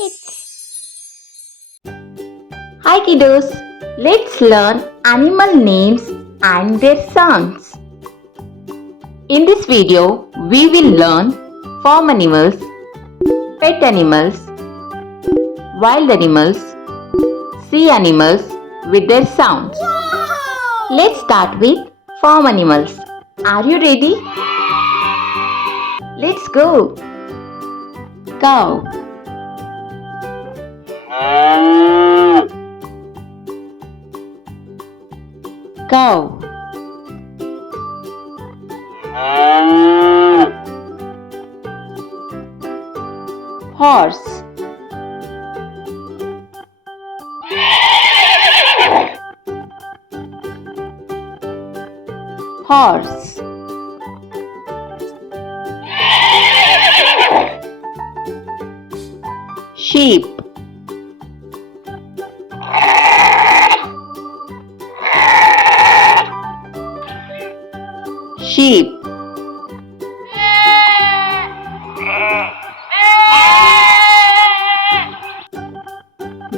Kids. Hi kiddos, let's learn animal names and their sounds. In this video, we will learn farm animals, pet animals, wild animals, sea animals with their sounds. Wow! Let's start with farm animals. Are you ready? Let's go. Cow, cow, horse, horse, sheep, sheep,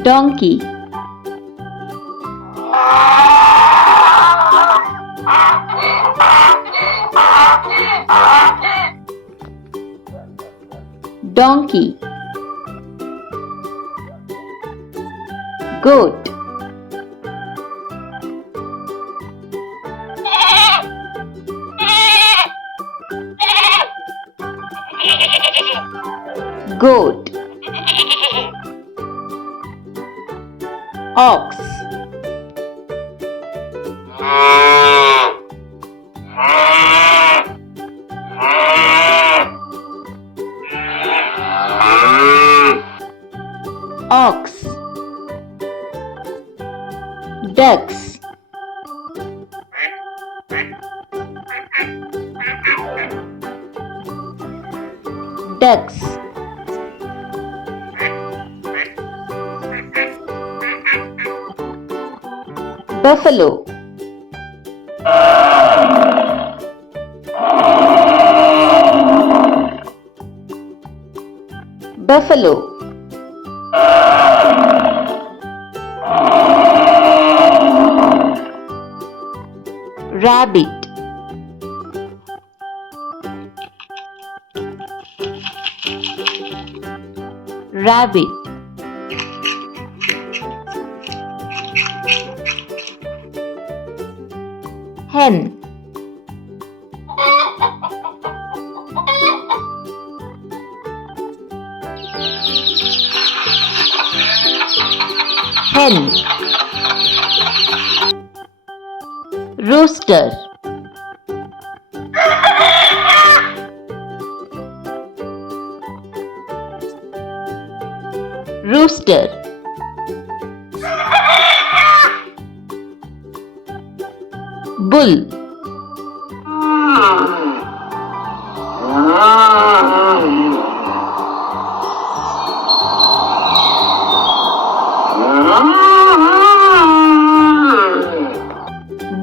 donkey, donkey, goat, goat, ox, ox, ducks, ducks, buffalo, buffalo, rabbit, rabbit, hen, hen, rooster, rooster, bull,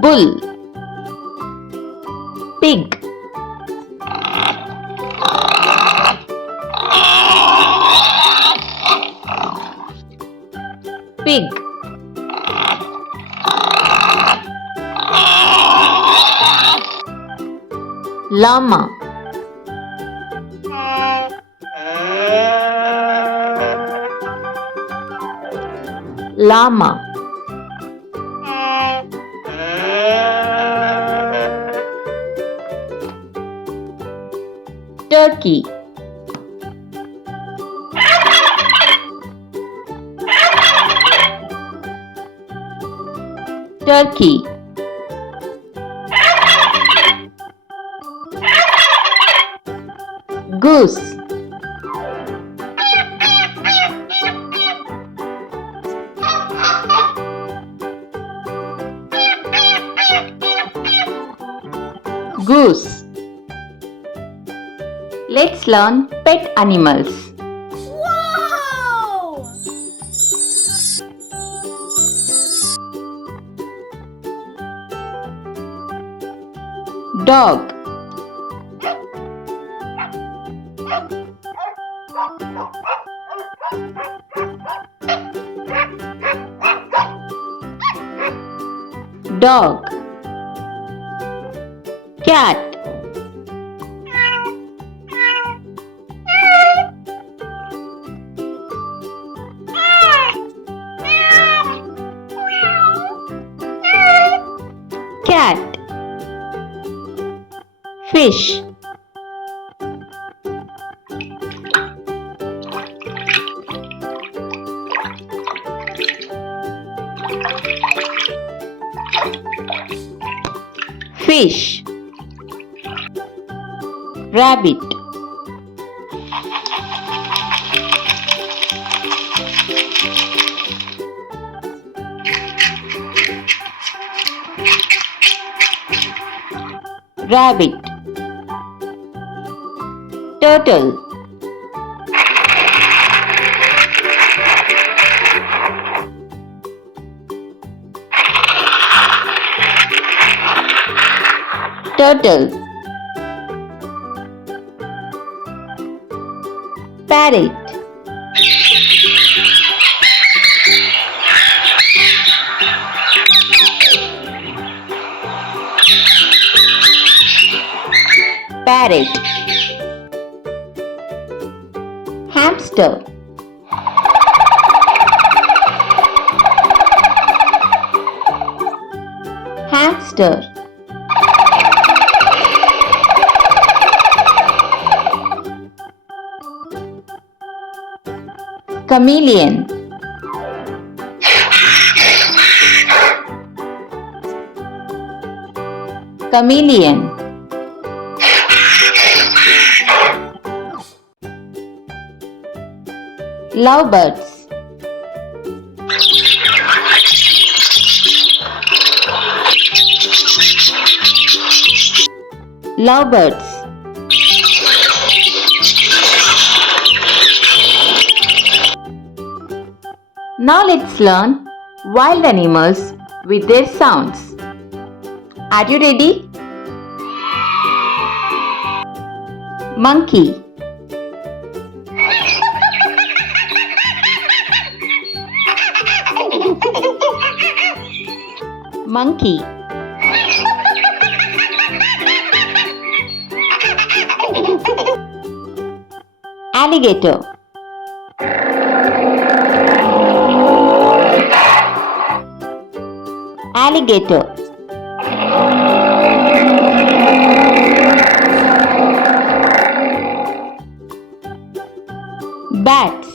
bull, pig, pig, llama, llama, turkey, turkey, goose, goose. Let's learn pet animals. Wow! Dog, Dog. Cat. Cat. Fish. Fish. Rabbit. Rabbit. Turtle. Turtle. Parrot. Parrot. Hamster. Hamster. Chameleon. Chameleon. Lovebirds. Lovebirds. Now let's learn wild animals with their sounds. Are you ready? Monkey. Monkey. Alligator. Alligator. Bats.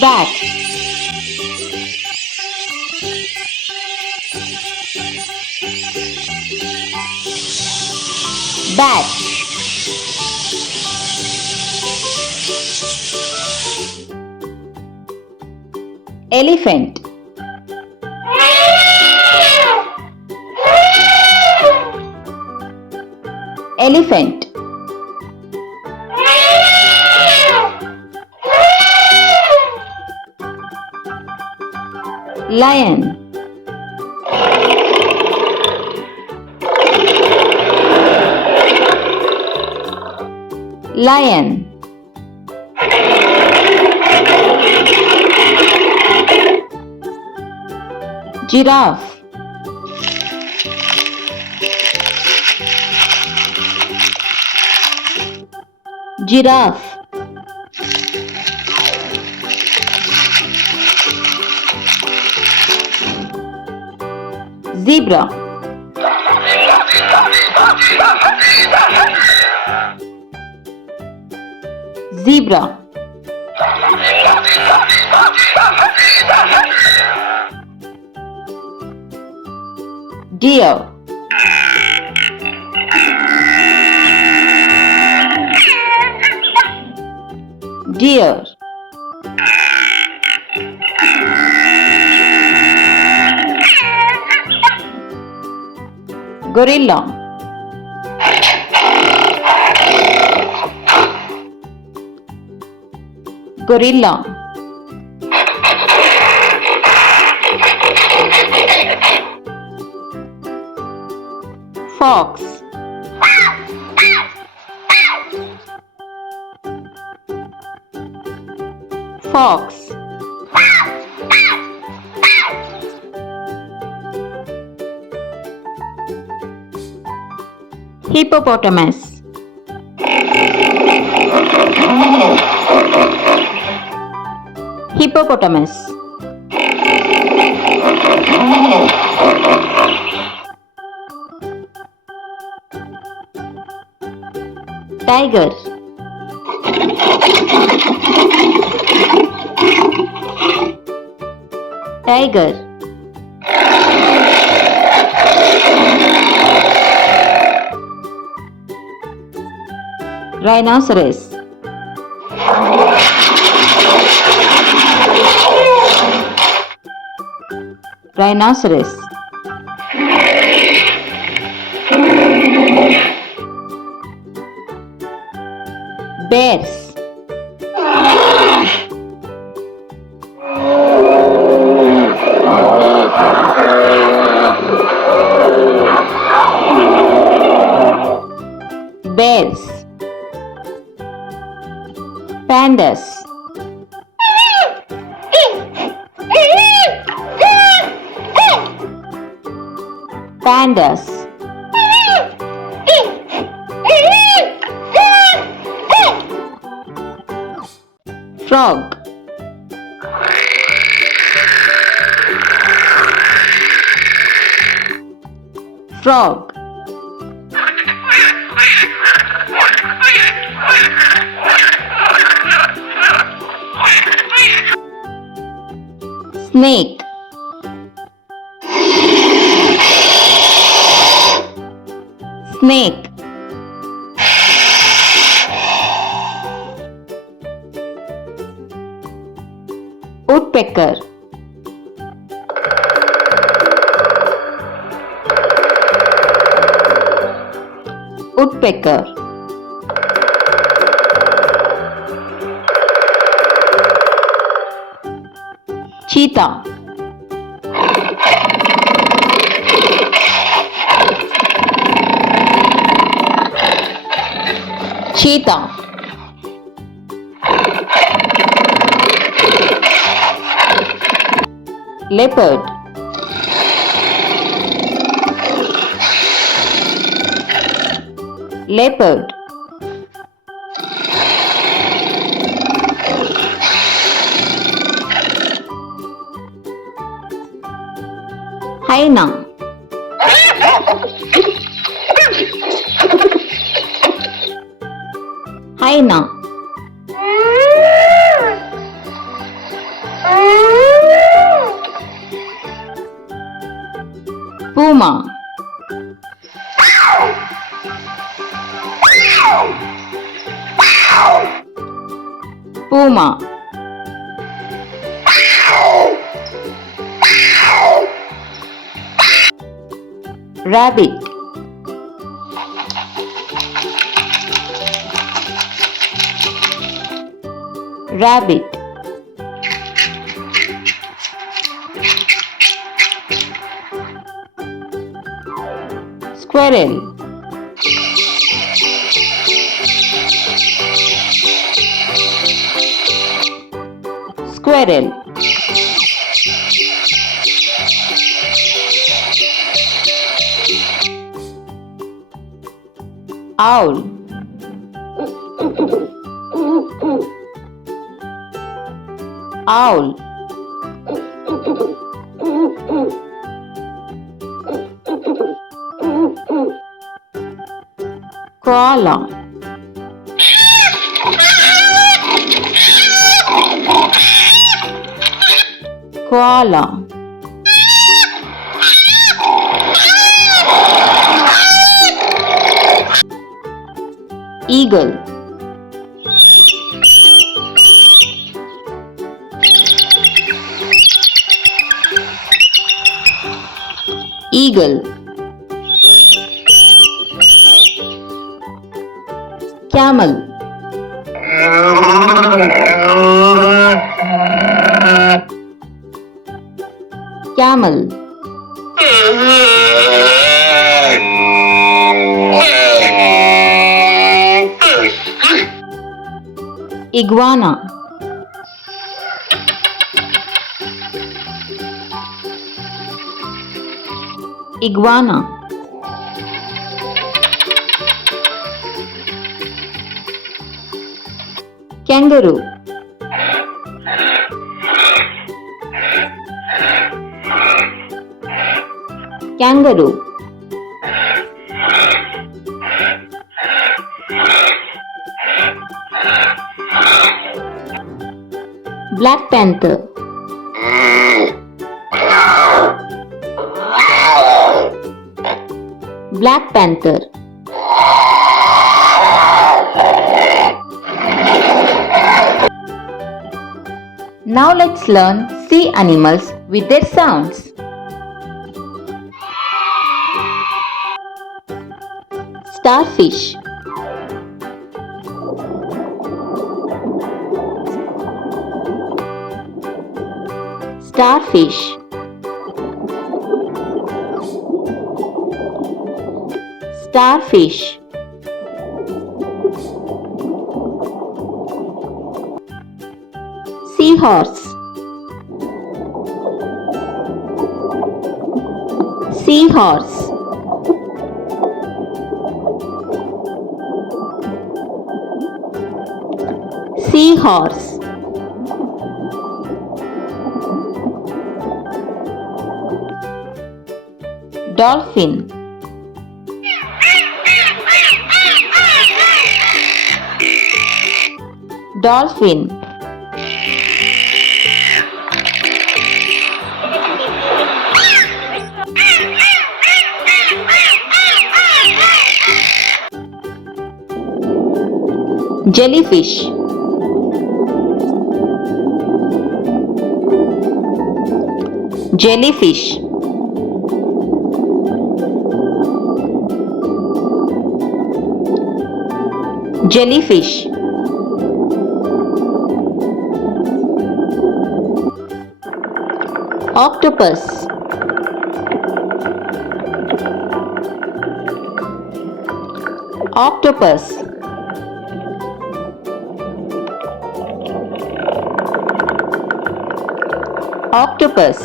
Bats. Bats. Elephant. Elephant. Lion. Lion. Giraffe. Giraffe. Zebra. Zebra. Deer. Deer. Gorilla. Gorilla. Fox. Fox. Hippopotamus. Hippopotamus. Tiger. Tiger. Rhinoceros. Rhinoceros. Bears. Bears. Pandas. Pandas. Frog. Frog. Snake. Snake. Woodpecker. Woodpecker. Cheetah. Cheetah. Leopard. Leopard. Hyena. Hyena. Puma. Puma. Rabbit. Rabbit. Squirrel. Squirrel. Owl. Owl. Koala. Koala. Eagle. Eagle. Camel. Camel. Iguana. Iguana. Kangaroo. Kangaroo. Black panther. Black panther. Now let's learn sea animals with their sounds. Starfish. Starfish. Starfish. Seahorse. Seahorse. Seahorse. Dolphin. Dolphin. Jellyfish. Jellyfish. Jellyfish. Octopus. Octopus. Octopus.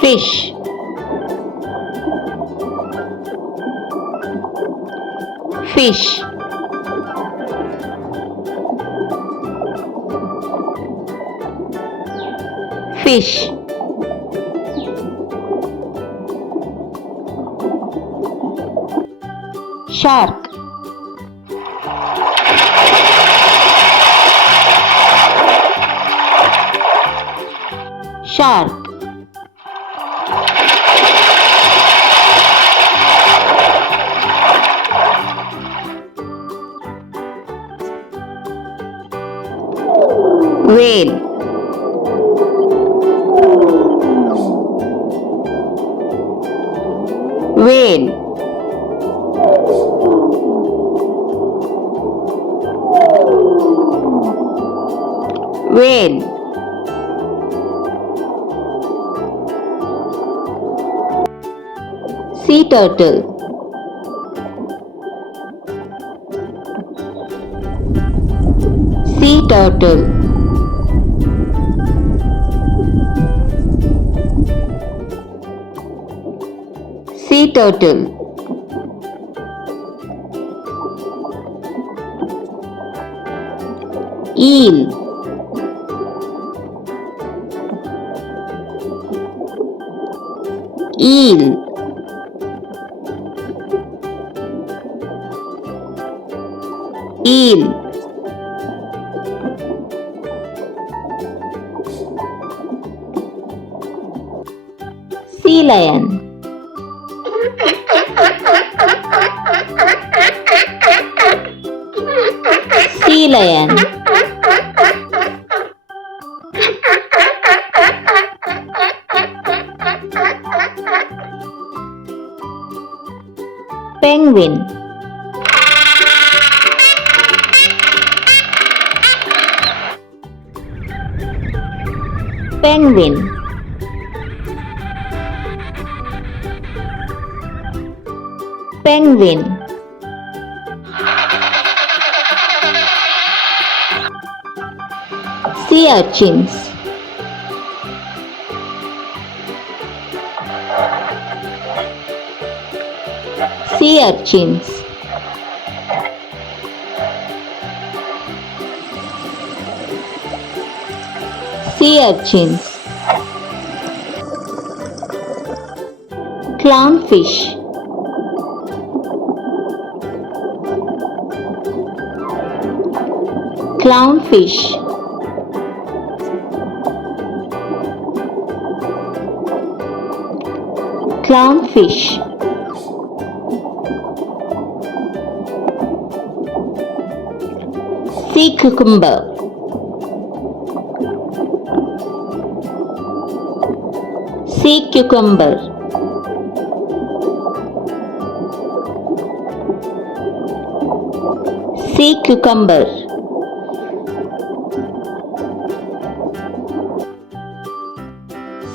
Fish. Fish. Fish. Shark. Shark. Whale. Whale. Whale. Sea turtle. Sea turtle. Sea turtle. Eel. Eel. Eel. Sea lion. Sea lion. Penguin. Penguin. Penguin. Sea urchins. Sea urchins. Sea urchins. Clownfish. Clownfish. Clownfish. Sea cucumber. Sea cucumber. Sea cucumber.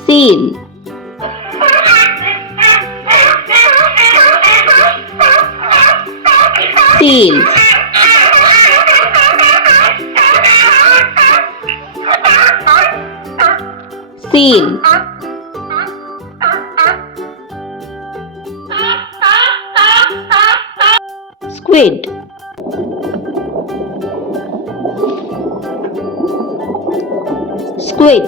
Seal. Seals. Seal. Squid. Squid.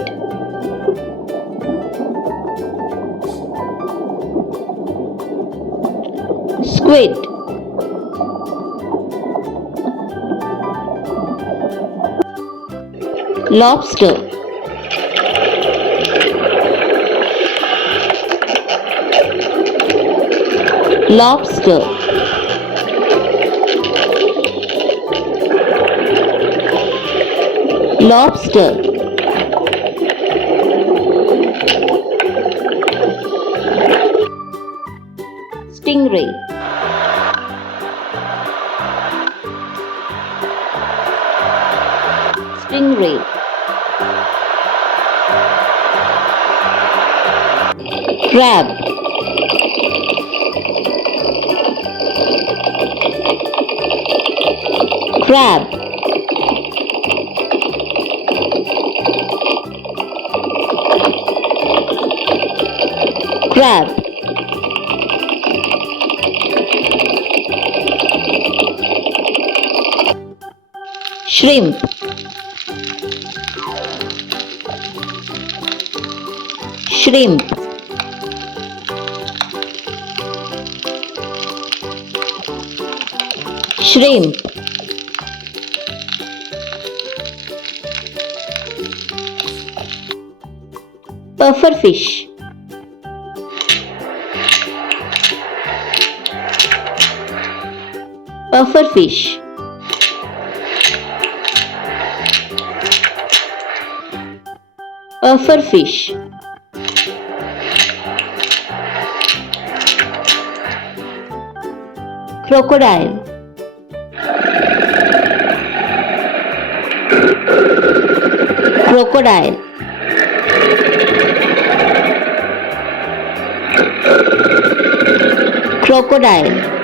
Squid. Lobster. Lobster. Lobster. Stingray. Stingray. Crab. Crab. Crab. Shrimp. Shrimp. Shrimp. Pufferfish. Pufferfish. Pufferfish. Crocodile. Crocodile. Crocodile.